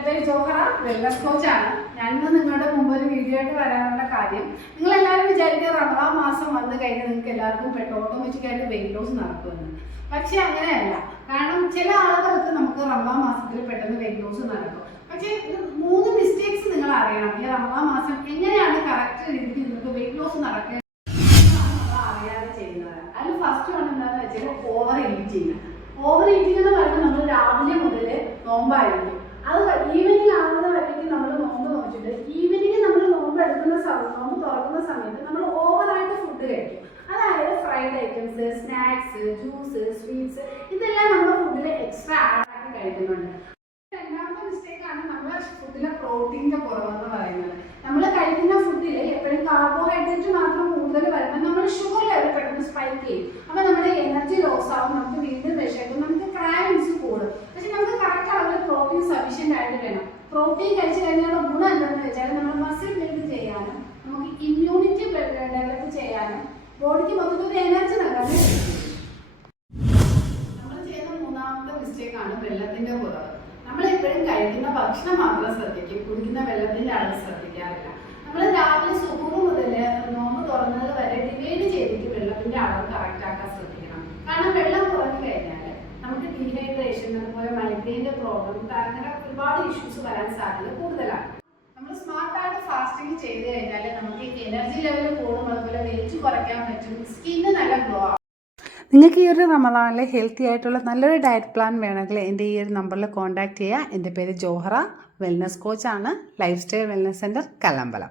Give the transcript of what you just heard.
എൻ്റെ പേര് ജോഹറ, വെൽനസ് കോച്ചാണ്. ഞാനിന്ന് നിങ്ങളുടെ മുമ്പ് ഒരു വീഡിയോ ആയിട്ട് വരാനുള്ള കാര്യം, നിങ്ങളെല്ലാവരും വിചാരിക്കുക റമദാൻ മാസം വന്നു കഴിഞ്ഞാൽ നിങ്ങൾക്ക് എല്ലാവർക്കും ഓട്ടോമാറ്റിക്കായിട്ട് വെയിറ്റ് ലോസ് നടക്കുമെന്ന്. പക്ഷെ അങ്ങനെയല്ല. കാരണം ചില ആളുകൾക്ക് നമുക്ക് റമദാൻ മാസത്തിൽ പെട്ടെന്ന് വെയിറ്റ് ലോസ് നടക്കും. പക്ഷേ 3 മിസ്റ്റേക്സ് നിങ്ങൾ അറിയണം. ഈ റമദാൻ മാസം എങ്ങനെയാണ് കറക്റ്റ് രീതിക്ക് നിങ്ങൾക്ക് വെയിറ്റ് ലോസ് നടക്കുക അറിയാതെ ചെയ്യുന്നത്. അതിൽ ഫസ്റ്റ് വൺ എന്താണെന്ന് വെച്ചാൽ ഓവർ ഈറ്റ് ചെയ്യുക. ഓവർ ഈറ്റിംഗ് എന്ന് പറയുമ്പോൾ നമ്മൾ രാവിലെ മുതൽ നോമ്പായിരിക്കും. അത് ഈവനിങ് ആവുന്ന വരയ്ക്ക് നമ്മൾ നോമ്പ് നോക്കിയിട്ട് ഈവനിങ് നമ്മൾ നോമ്പ് എടുക്കുന്ന നോമ്പ് തുറക്കുന്ന സമയത്ത് നമ്മൾ ഓവറായിട്ട് ഫുഡ് കഴിക്കും. അതായത് fried items, snacks, juice, sweets ഇതെല്ലാം നമ്മുടെ ഫുഡിൽ എക്സ്ട്രാ ആഡ് ആക്കി കഴിക്കുന്നുണ്ട്. രണ്ടാമത്തെ മിസ്റ്റേക്കാണ് നമ്മുടെ ഫുഡിലെ പ്രോട്ടീൻ്റെ കുറവെന്ന് പറയുന്നത്. നമ്മൾ കഴിക്കുന്ന ഫുഡിൽ എപ്പോഴും കാർബോഹൈഡ്രേറ്റ് മാത്രം കൂടുതൽ വരുമ്പോൾ നമ്മൾ ഷുഗർ ലെവൽ പെട്ടെന്ന് സ്പൈക്ക് ചെയ്യും. അപ്പോൾ നമ്മുടെ എനർജി ലോസ് ആവും, നമുക്ക് വീണ്ടും വിശക്കും, നമുക്ക് ക്രാവിങ്സ് കൂടും. പക്ഷെ നമുക്ക് കറക്റ്റ് അളവിൽ പ്രോട്ടീൻ സഫീഷ്യൻ്റ് ആയിട്ട് വേണം. പ്രോട്ടീൻ കഴിച്ചു കഴിഞ്ഞാൽ ഗുണം എന്താണെന്ന് വെച്ചാൽ നമ്മൾ മസിൽ ബിൽഡ് ചെയ്യാനും നമുക്ക് ഇമ്മ്യൂണിറ്റി ഡെവലപ്പ് ചെയ്യാനും ബോഡിക്ക് മൊത്തത്തിൽ എനർജി നൽകാനും. നമ്മൾ ചെയ്യുന്ന മൂന്നാമത്തെ മിസ്റ്റേക്കാണ് വെള്ളത്തിൻ്റെ കുറവ്. നമ്മളെപ്പോഴും കഴിക്കുന്ന ഭക്ഷണം മാത്രം ശ്രദ്ധിക്കും, കുടിക്കുന്ന വെള്ളത്തിൻ്റെ അളവ് ശ്രദ്ധിക്കാറില്ല. നമ്മൾ രാവിലെ സുബഹ് മുതൽ നോമ്പ് തുറന്നത് വരെ ഡിവൈഡ് ചെയ്തിട്ട് വെള്ളത്തിൻ്റെ അളവ് കറക്റ്റ് ആക്കാൻ ശ്രദ്ധിക്കണം. കാരണം വെള്ളം കുറഞ്ഞു കഴിഞ്ഞാൽ നമുക്ക് ഡീഹൈഡ്രേഷൻ, അതുപോലെ മൈഗ്രെയിൻ്റെ പ്രോബ്ലം, അങ്ങനെ ഒരുപാട് ഇഷ്യൂസ് വരാൻ സാധ്യത കൂടുതലാണ്. നമ്മൾ സ്മാർട്ടായിട്ട് ഫാസ്റ്റിംഗ് ചെയ്ത് കഴിഞ്ഞാൽ നമുക്ക് എനർജി ലെവൽ കൂടും, അതുപോലെ വെയിറ്റ് കുറയ്ക്കാൻ പറ്റും, സ്കിന്ന് നല്ല ഗ്ലോ ആവും. നിങ്ങൾക്ക് ഈ ഒരു റമദാനിൽ ഹെൽത്തി ആയിട്ടുള്ള നല്ലൊരു ഡയറ്റ് പ്ലാൻ വേണമെങ്കിൽ എൻ്റെ ഈ ഒരു നമ്പറിൽ കോൺടാക്റ്റ് ചെയ്യുക. എൻ്റെ പേര് ജോഹറ, വെൽനസ് കോച്ചാണ്, life style wellness centre, Kallambalam.